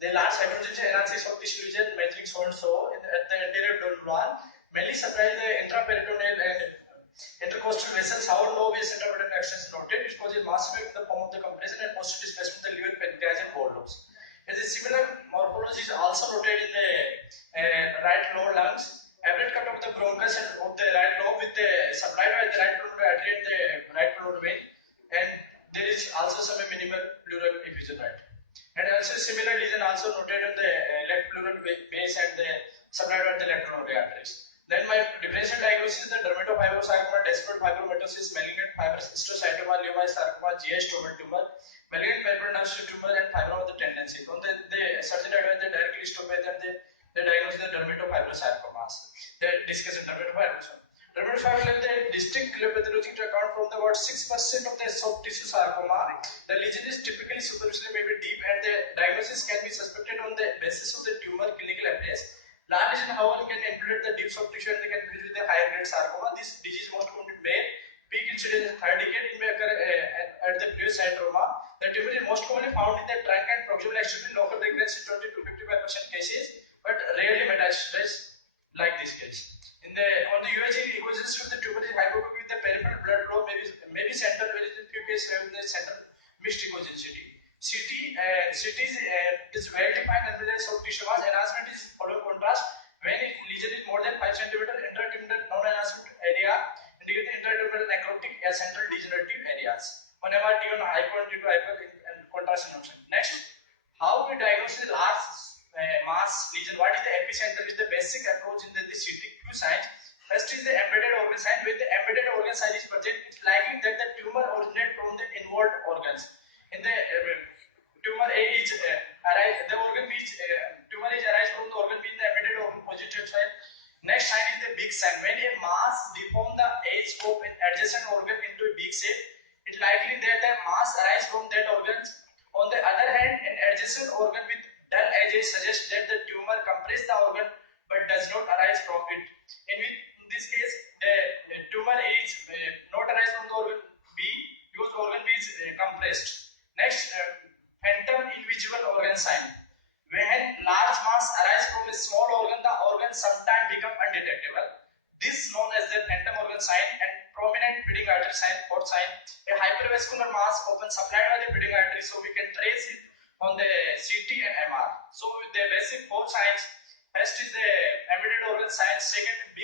The large heterogeneous enhances of tissue lesion measuring so and so at the anterior abdominal wall mainly supply the intraperitoneal and intercostal vessels. However, no obvious intraperitoneal extension noted, which causes massive effect in the form of the compression and posterior displacement of the liver, pancreas, and gall lobes. A similar morphology is also noted in the right lower lungs. Average cut of the bronchus and of the right lobe with the supplied by the right pulmonary artery and the right pulmonary vein, and there is also some minimal pleural effusion, right? And also similar lesion also noted on the left pleural base and the supplied by the left pulmonary arteries. Then my differential diagnosis is the dermatofibrosarcoma, desperate fibromatosis, malignant fibrous histiocytoma, leiomyosarcoma, GI stromal tumor, malignant peripheral nerve tumor, and fibroma of the tendency. So the surgeon advised the direct histopath and the diagnosis the dermatofibrosarcomas. They discuss dermatofibrosarcoma. Dermatofibrosarcoma, the distinct pathology to account from about 6% of the soft tissue sarcoma. The lesion is typically superficially maybe deep, and the diagnosis can be suspected on the basis of the tumor clinical appearance. Large lesion, however, can infiltrate the deep soft tissue and they can be with the higher grade sarcoma. This disease most commonly male. Peak incidence in third decade. It may occur at the previous syndroma. The tumor is most commonly found in the trunk and proximal extremity. Local recurrence in 20 to 55% cases, but rarely metastasis like this case. On the UHG echogenesis of the tumor is hypotopic with the peripheral blood flow, maybe central, whereas in few cases with the central mixed echogenicity. CT is well defined and with a soft tissue mass. Enhancement is following contrast. When lesion is more than 5 cm, intradermal non-enhancement area indicate the intradermal necrotic and central degenerative areas. One MRT on hypo due to hyper and contrast enhancement. Next, how we diagnose the large mass lesion? What is the epicenter? Is the basic approach in the CT. Two signs. First is the embedded organ sign. When the embedded organ sign is present, it's likely that the tumor originates from the involved organs. In the tumor A is the organ which tumor is arise from the organ being the embedded organ positive side. Next sign is the big sign. When a mass deform the edge of an adjacent organ into a big shape, it's likely that the mass arise from that organ. On the other hand, an adjacent organ with dull edges suggests that the tumor compress the organ but does not arise from it. In this case, the tumor is not arise from the organ B because organ B is compressed. Next, phantom invisible organ sign. When large mass arise from a small organ, the organ sometimes become undetectable. This is known as the phantom organ sign. And prominent feeding artery sign, fourth sign. A hypervascular mass often supplied by the feeding artery, so we can trace it on the CT and MR. So with the basic four signs, first is the embedded organ sign, second big